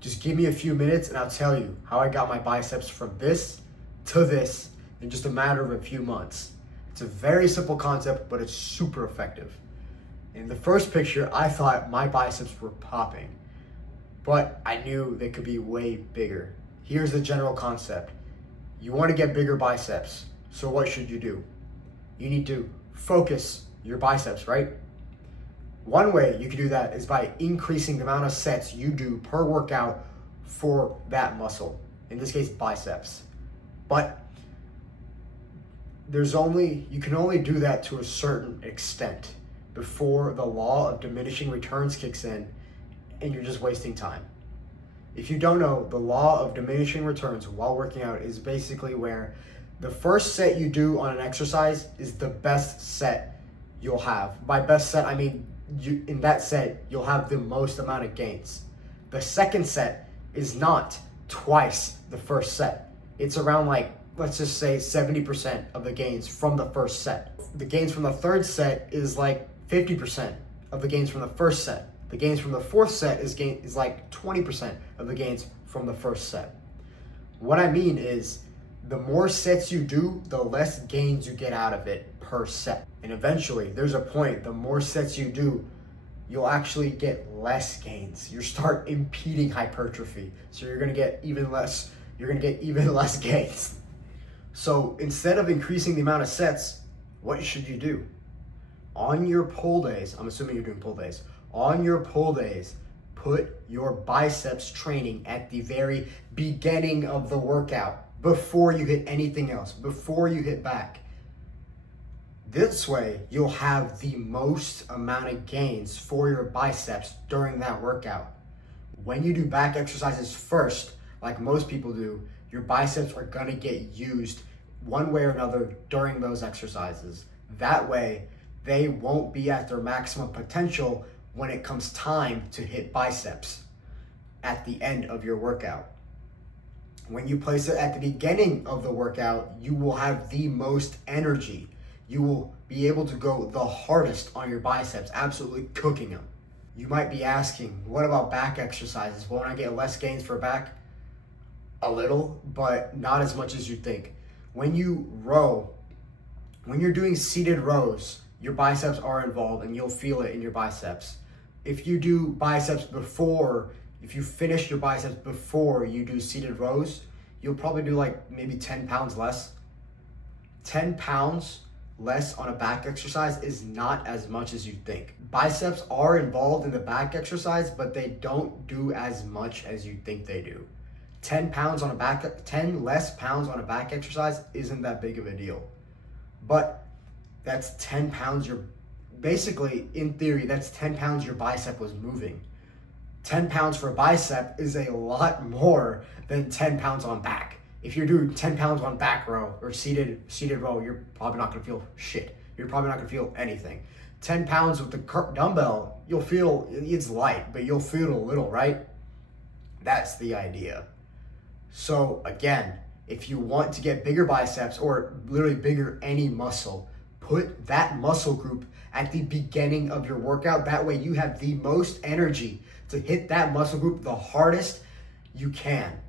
Just give me a few minutes and I'll tell you how I got my biceps from this to this in just a matter of a few months. It's a very simple concept, but it's super effective. In the first picture, I thought my biceps were popping, but I knew they could be way bigger. Here's the general concept. You want to get bigger biceps, so what should you do? You need to focus your biceps, right? One way you can do that is by increasing the amount of sets you do per workout for that muscle, in this case biceps. But you can only do that to a certain extent before the law of diminishing returns kicks in and you're just wasting time. If you don't know, the law of diminishing returns while working out is basically where the first set you do on an exercise is the best set you'll have. By best set, I mean in that set, you'll have the most amount of gains. The second set is not twice the first set. It's around let's just say 70% of the gains from the first set. The gains from the third set is 50% of the gains from the first set. The gains from the fourth set is 20% of the gains from the first set. What I mean is, the more sets you do, the less gains you get out of it per set. And eventually, there's a point, the more sets you do, you'll actually get less gains. You start impeding hypertrophy. So you're gonna get even less gains. So instead of increasing the amount of sets, what should you do? On your pull days, I'm assuming you're doing pull days. On your pull days, put your biceps training at the very beginning of the workout, before you hit anything else, before you hit back. This way, you'll have the most amount of gains for your biceps during that workout. When you do back exercises first, like most people do, your biceps are gonna get used one way or another during those exercises. That way, they won't be at their maximum potential when it comes time to hit biceps at the end of your workout. When you place it at the beginning of the workout, you will have the most energy. You will be able to go the hardest on your biceps, absolutely cooking them. You might be asking, what about back exercises? Won't I get less gains for back? A little, but not as much as you think. When you row, when you're doing seated rows, your biceps are involved and you'll feel it in your biceps. If you do biceps if you finish your biceps before you do seated rows, you'll probably do maybe 10 pounds less. 10 pounds less on a back exercise is not as much as you think. Biceps are involved in the back exercise, but they don't do as much as you think they do. 10 less pounds on a back exercise isn't that big of a deal. But that's 10 pounds in theory, that's 10 pounds your bicep was moving. 10 pounds for a bicep is a lot more than 10 pounds on back. If you're doing 10 pounds on back row or seated row, you're probably not gonna feel shit. You're probably not gonna feel anything. 10 pounds with the dumbbell, you'll feel, it's light, but you'll feel it a little, right? That's the idea. So again, if you want to get bigger biceps or literally bigger any muscle, put that muscle group at the beginning of your workout. That way you have the most energy to hit that muscle group the hardest you can.